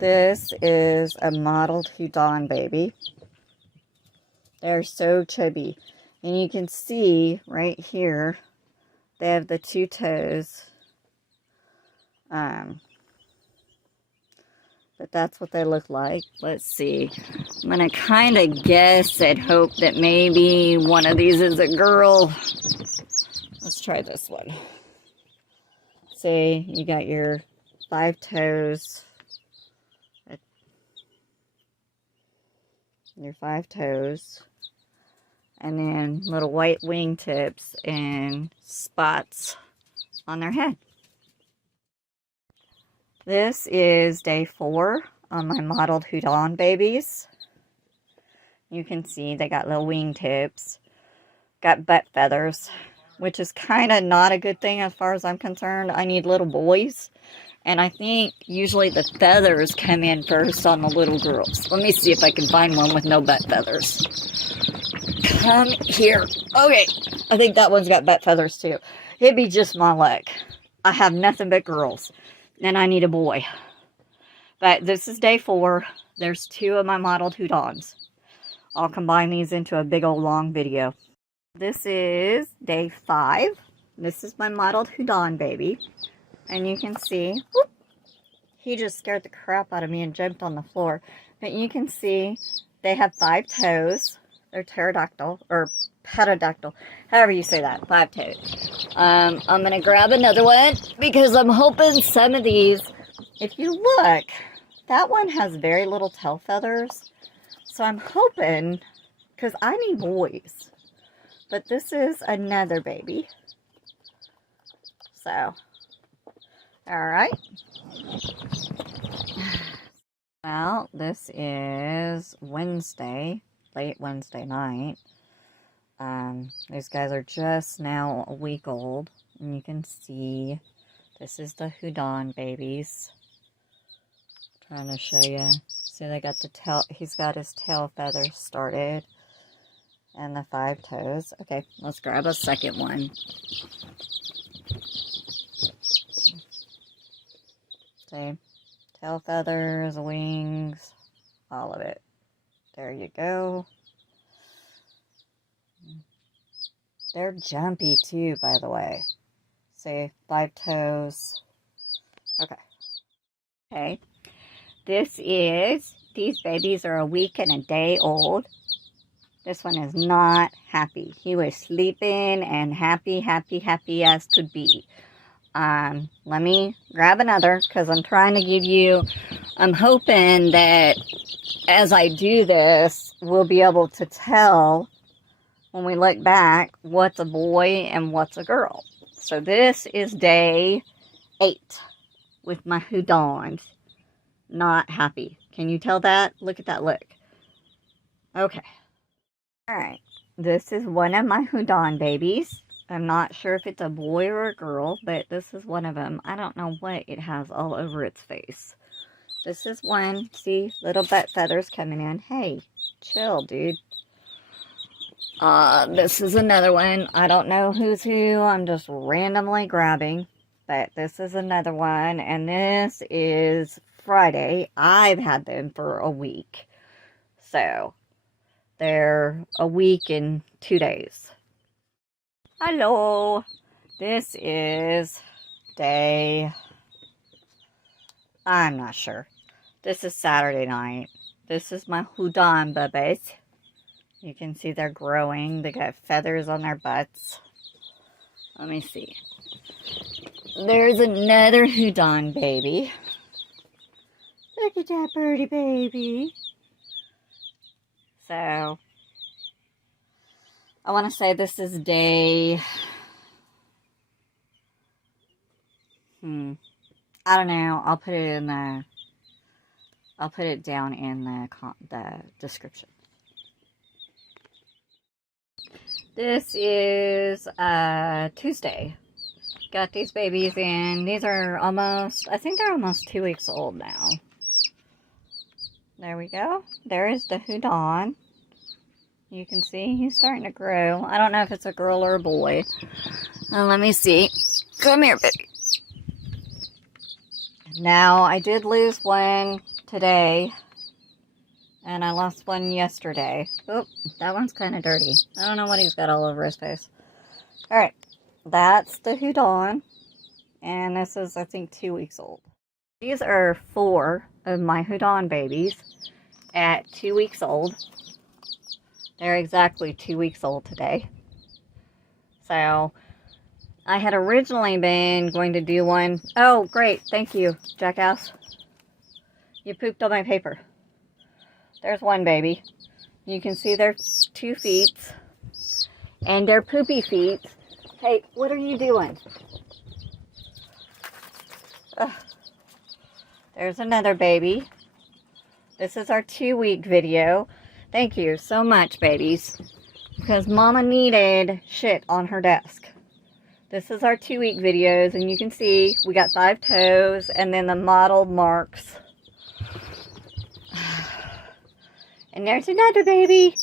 This is a Mottled Houdan baby. They're so chubby. And you can see right here, they have the two toes. But that's what they look like. Let's see. I'm going to kind of guess and hope that maybe one of these is a girl. Let's try this one. See, you got your 5 toes. Your 5 toes. And then little white wingtips and spots on their head. This is day 4 on my Mottled Houdan babies. You can see they got little wingtips, got butt feathers, which is kind of not a good thing as far as I'm concerned. I need little boys, and I think usually the feathers come in first on the little girls. Let me see if I can find one with no butt feathers. Come here. Okay, I think that one's got butt feathers too. It'd be just my luck. I have nothing but girls. And I need a boy. But this is day 4. There's 2 of my Mottled Houdans. I'll combine these into a big old long video. This is day 5. This is my Mottled Houdan baby. And you can see, whoop, he just scared the crap out of me and jumped on the floor. But you can see they have 5 toes. They're pterodactyl, or pedodactyl, however you say that, 5 toes. I'm going to grab another one because I'm hoping some of these, if you look, that one has very little tail feathers. So I'm hoping, because I need boys, but this is another baby. So, alright. Well, this is Wednesday. Late Wednesday night. These guys are just now a week old, and you can see this is the Houdan babies. Trying to show you. See, they got the tail. He's got his tail feathers started, and the 5 toes. Okay, let's grab a second one. See, tail feathers, wings, all of it. There you go. They're jumpy too, by the way. See, 5 toes. Okay. Okay. These babies are a week and a day old. This one is not happy. He was sleeping and happy as could be. Let me grab another because I'm trying to give you, I'm hoping that as I do this, we'll be able to tell when we look back what's a boy and what's a girl. So this is day 8 with my Houdans. Not happy. Can you tell that? Look at that look. Okay. Alright. This is one of my Houdan babies. I'm not sure if it's a boy or a girl, but this is one of them. I don't know what it has all over its face. This is one. See, little butt feathers coming in. Hey, chill, dude. This is another one. I don't know who's who. I'm just randomly grabbing. But this is another one. And this is Friday. I've had them for a week. So, they're a week and 2 days. Hello. This is day... I'm not sure. This is Saturday night. This is my Houdan babies. You can see they're growing. They got feathers on their butts. Let me see. There's another Houdan baby. Look at that birdie baby. So, I want to say this is day... I don't know. I'll put it in the... I'll put it down in the description. This is Tuesday. Got these babies in. These are almost, I think they're almost 2 weeks old now. There we go. There is the Houdan. You can see he's starting to grow. I don't know if it's a girl or a boy. Let me see. Come here, baby. Now, I did lose one today. And I lost one yesterday. Oh, that one's kind of dirty. I don't know what he's got all over his face. Alright, that's the Houdan. And this is, I think, 2 weeks old. These are 4 of my Houdan babies at 2 weeks old. They're exactly 2 weeks old today. So, I had originally been going to do one. Oh, great. Thank you, jackass. You pooped on my paper. There's one baby. You can see their 2 feet. And their poopy feet. Hey, what are you doing? Ugh. There's another baby. This is our 2-week video. Thank you so much, babies. Because Mama needed shit on her desk. This is our 2-week videos. And you can see we got 5 toes. And then the mottled marks. And there's another baby.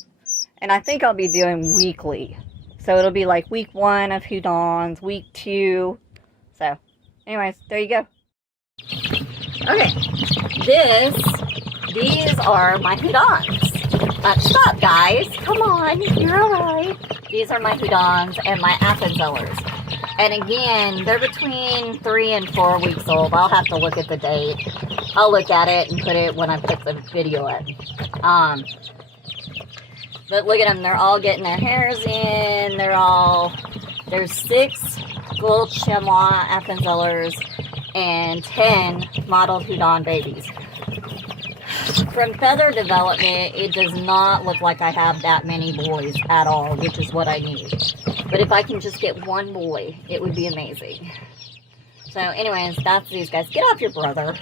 And I think I'll be doing weekly. So it'll be like week 1 of Houdans, week 2. So, anyways, there you go. Okay, these are my Houdans. Stop, guys. Come on, you're alright. These are my Houdans and my Appenzellers. And again, they're between 3 and 4 weeks old. I'll have to look at the date. I'll look at it and put it when I put the video up. But look at them. They're all getting their hairs in. There's 6 gold chamois Appenzellers and 10 mottled Houdan babies. From feather development, it does not look like I have that many boys at all, which is what I need. But if I can just get one boy, it would be amazing. So anyways, that's these guys. Get off your brother.